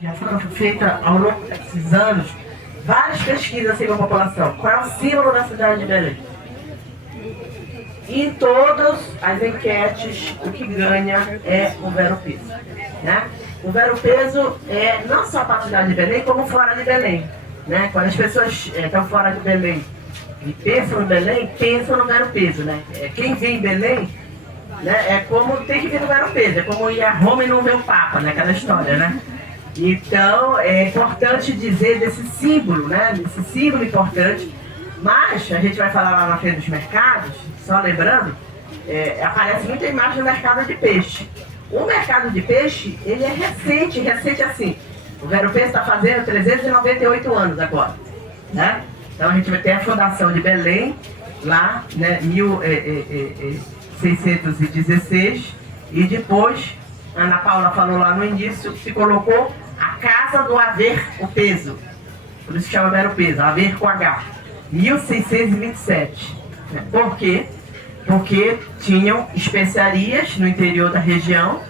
Já foram feitas ao longo desses anos várias pesquisas sobre a população. Qual é o símbolo da cidade de Belém? Em todas as enquetes, o que ganha é o vero-peso, né? O vero-peso é não só para a cidade de Belém, como fora de Belém, né? Quando as pessoas estão fora de Belém e pensam em Belém, pensam no vero-peso, né? Quem vem em Belém, né, é como tem que vir no vero-peso, é como ir a Roma e não ver o Papa, né? Aquela história, né? Então, é importante dizer desse símbolo, né? Desse símbolo importante. Mas, a gente vai falar lá na Feira dos Mercados, só lembrando, aparece muita imagem do mercado de peixe. O mercado de peixe, ele é recente assim. O vero-peso está fazendo 398 anos agora, né? Então, a gente vai ter a fundação de Belém, lá, né, 1616, e depois, Ana Paula falou lá no início, se colocou a Casa do Haver o Peso. Por isso que chama vero-peso, Haver com H. 1627. Por quê? Porque tinham especiarias no interior da região,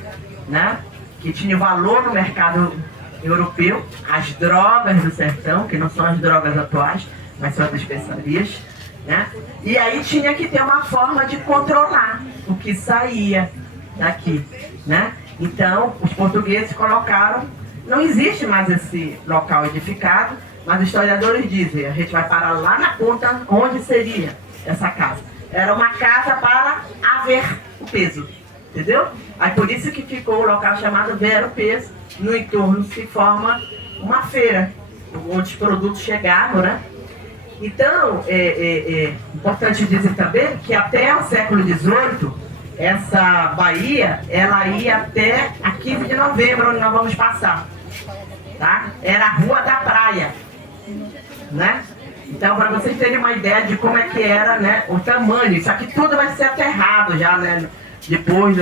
né, que tinham valor no mercado europeu, as drogas do sertão, que não são as drogas atuais, mas são as especiarias, né? E aí tinha que ter uma forma de controlar o que saía daqui, né? Então, os portugueses colocaram, não existe mais esse local edificado, mas os historiadores dizem, a gente vai parar lá na ponta, onde seria essa casa. Era uma casa para haver o peso, entendeu? Aí por isso que ficou o local chamado vero-peso. No entorno se forma uma feira, onde os produtos chegavam, né? Então, é importante dizer também que até o século XVIII, essa baía, ela ia até a 15 de novembro, onde nós vamos passar, tá? Era a Rua da Praia, né? Então, para vocês terem uma ideia de como é que era, né, o tamanho, isso aqui tudo vai ser aterrado já, né, depois,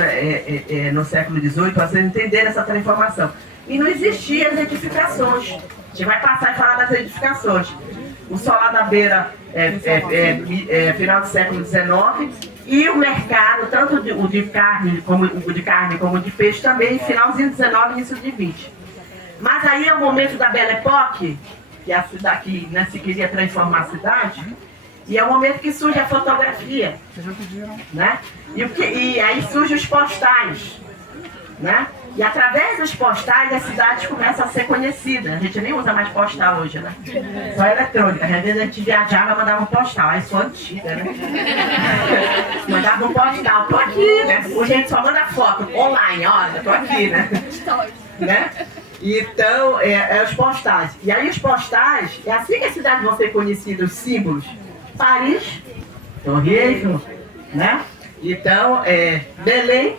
no século XVIII, para vocês entenderem essa transformação. E não existiam as edificações. A gente vai passar e falar das edificações. O Solar da Beira final do século XIX, e o mercado, tanto o de carne como o de peixe também, finalzinho de 19, início de 20. Mas aí é o momento da Belle Époque, que é a cidade que, né, se queria transformar a cidade, e é o momento que surge a fotografia, né? E aí surgem os postais, né? E através dos postais a cidade começa a ser conhecida. A gente nem usa mais postal hoje, né? Só eletrônica. Às vezes a gente viajava e mandava um postal. Aí sou antiga, né? Mandava um postal. Tô aqui, né? Hoje a gente só manda foto online, olha, tô aqui, né? Né? Então, os postais. E aí os postais, é assim que a cidade vão ser conhecidas, os símbolos. Paris, Torre Eiffel, né? Então, Belém,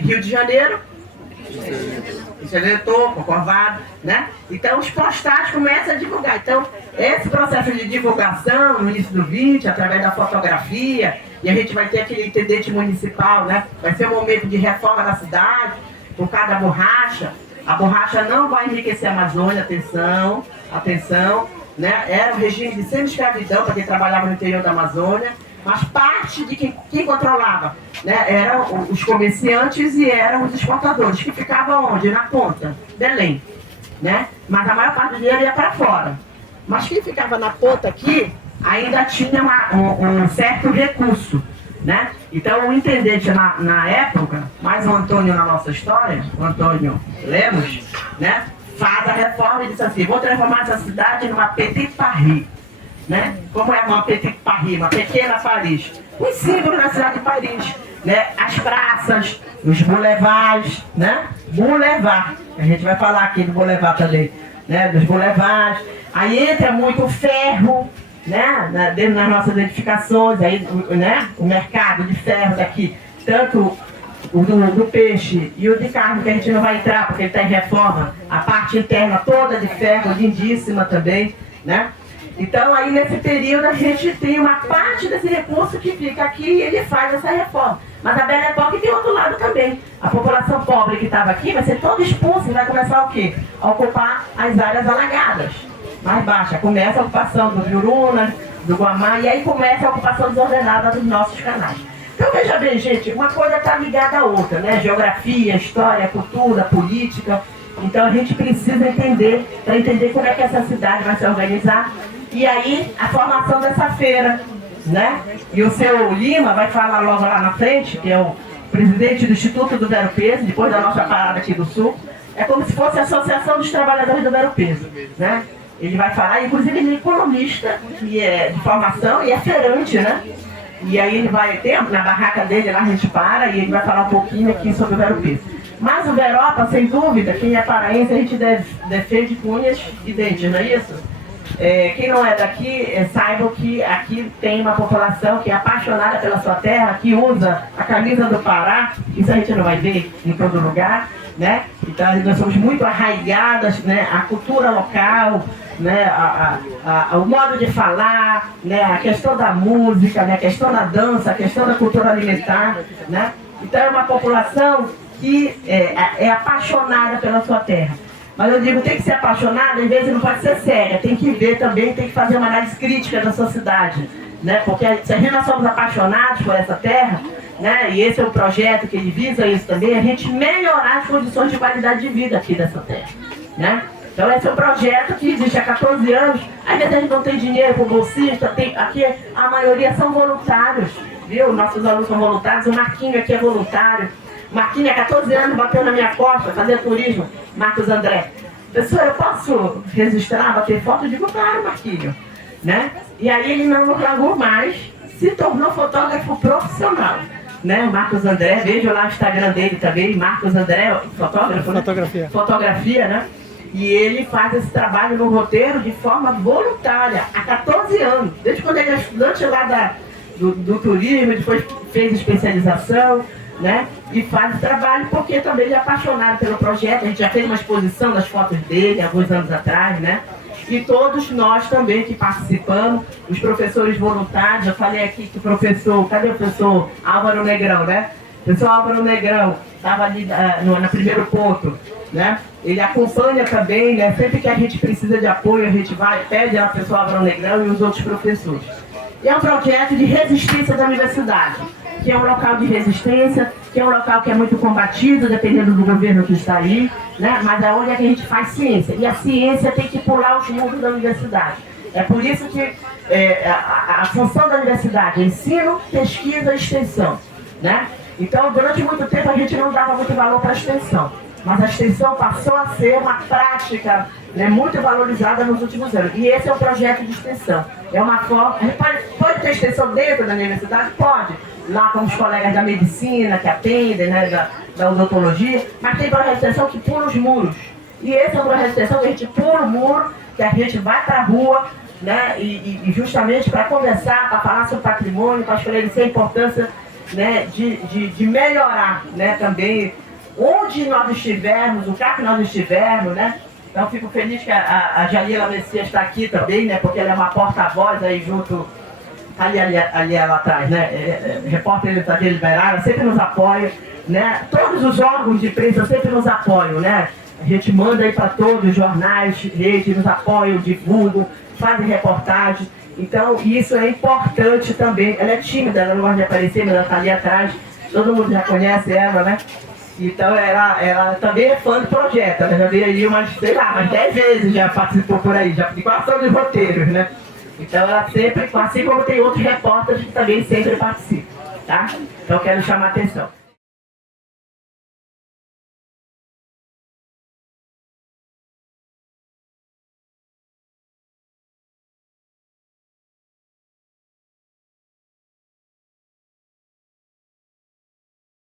Rio de Janeiro, Toco, Corcovado, né? Então os postais começam a divulgar. Então, esse processo de divulgação no início do 20, através da fotografia, e a gente vai ter aquele intendente municipal, né? Vai ser um momento de reforma da cidade, por causa da borracha. A borracha não vai enriquecer a Amazônia, atenção, atenção, né? Era um regime de semi-escravidão para quem trabalhava no interior da Amazônia, mas parte de quem controlava, né, eram os comerciantes e eram os exportadores, que ficavam onde? Na ponta, Belém, né? Mas a maior parte do dinheiro ia para fora. Mas quem ficava na ponta aqui ainda tinha um certo recurso, né? Então o intendente na época, mais o Antônio na nossa história, o Antônio Lemos, né, faz a reforma e diz assim: vou transformar essa cidade numa Petit Paris. Né? Como é uma Petit Paris, uma pequena Paris, um símbolo da cidade de Paris, né? As praças, os boulevards, né? Boulevard, a gente vai falar aqui do boulevard também, né? Dos boulevards. Aí entra muito o ferro, né? Dentro das nossas edificações, aí, né? O mercado de ferro daqui, tanto o do peixe e o de carne, que a gente não vai entrar porque ele está em reforma, a parte interna toda de ferro, lindíssima também, né? Então, aí nesse período a gente tem uma parte desse recurso que fica aqui e ele faz essa reforma. Mas a Belle Époque tem outro lado também. A população pobre que estava aqui vai ser toda expulsa e vai começar o quê? A ocupar as áreas alagadas, mais baixas. Começa a ocupação do Juruna, do Guamá, e aí começa a ocupação desordenada dos nossos canais. Então Então veja bem, gente, uma coisa está ligada à outra, né? Geografia, história, cultura, política. Então a gente precisa entender, para entender como é que essa cidade vai se organizar. E aí a formação dessa feira, né? E o seu Lima vai falar logo lá na frente, que é o presidente do Instituto do Vero-Peso, depois da nossa parada aqui do Sul. É como se fosse a Associação dos Trabalhadores do Vero-Peso, né? Ele vai falar, inclusive ele é economista, que é de formação e é feirante, né? E aí ele vai ter, na barraca dele lá a gente para e ele vai falar um pouquinho aqui sobre o Vero-Peso. Mas o Veropa, sem dúvida, quem é paraense, a gente defende com unhas e dentes, não é isso? Quem não é daqui, saiba que aqui tem uma população que é apaixonada pela sua terra, que usa a camisa do Pará, isso a gente não vai ver em todo lugar, né? Então nós somos muito arraigadas, né? A cultura local, né? O modo de falar, né? A questão da música, né? A questão da dança, a questão da cultura alimentar, né? Então é uma população que é apaixonada pela sua terra. Mas eu digo, tem que ser apaixonada, às vezes não pode ser séria, tem que ver também, tem que fazer uma análise crítica da sociedade, né? Porque se a gente nós somos apaixonados por essa terra, né? E esse é o projeto que ele visa isso também, a gente melhorar as condições de qualidade de vida aqui dessa terra, né? Então esse é um projeto que existe há 14 anos, às vezes a gente não tem dinheiro para o bolsista, aqui a maioria são voluntários, viu? Nossos alunos são voluntários, o Marquinho aqui é voluntário. Marquinhos, há 14 anos, bateu na minha costa, fazia turismo, Marcos André. Pessoal, eu posso registrar, bater foto? Eu digo, claro, Marquinhos, né? E aí ele não largou mais, se tornou fotógrafo profissional, né? O Marcos André, vejo lá o Instagram dele também, Marcos André, fotógrafo, né? Fotografia, né? E ele faz esse trabalho no roteiro de forma voluntária, há 14 anos, desde quando ele é estudante lá do turismo, depois fez especialização, né? E faz o trabalho porque também ele é apaixonado pelo projeto. A gente já fez uma exposição das fotos dele alguns anos atrás, né? E todos nós também que participamos, os professores voluntários. Eu falei aqui que o professor, cadê o professor Álvaro Negrão, né? O professor Álvaro Negrão estava ali no primeiro ponto, né? Ele acompanha também, né? Sempre que a gente precisa de apoio, a gente vai, pede ao professor Álvaro Negrão e os outros professores. E é um projeto de resistência da universidade, que é um local de resistência, que é um local que é muito combatido, dependendo do governo que está aí, né? Mas é onde é que a gente faz ciência. E a ciência tem que pular os muros da universidade. É por isso que a função da universidade é ensino, pesquisa e extensão, né? Então, durante muito tempo, a gente não dava muito valor para a extensão. Mas a extensão passou a ser uma prática, né, muito valorizada nos últimos anos. E esse é um projeto de extensão. É uma forma... A gente pode ter extensão dentro da universidade? Pode. Lá com os colegas da medicina que atendem, né, da odontologia, mas tem projeto de extensão que pula os muros. E esse é um projeto de extensão que a gente pula o muro, que a gente vai para a rua, né, e justamente para conversar, para falar sobre patrimônio, para esclarecer a importância, né, de melhorar, né, também onde nós estivermos, o que nós estivermos, né. Então fico feliz que a Jalila Messias está aqui também, né, porque ela é uma porta-voz aí junto... Ali lá atrás, né? Repórter da Liberada sempre nos apoia, né? Todos os órgãos de imprensa sempre nos apoiam, né? A gente manda aí para todos os jornais, redes, nos apoiam, divulgam, fazem reportagem. Então, isso é importante também. Ela é tímida, ela não gosta de aparecer, mas ela está ali atrás. Todo mundo já conhece ela, né? Então, ela também é fã do projeto. Ela já veio aí umas 10 vezes já participou por aí, já de quase todos os roteiros, né? Então ela sempre, assim como tem outros repórteres que também sempre participam, tá? Então eu quero chamar a atenção.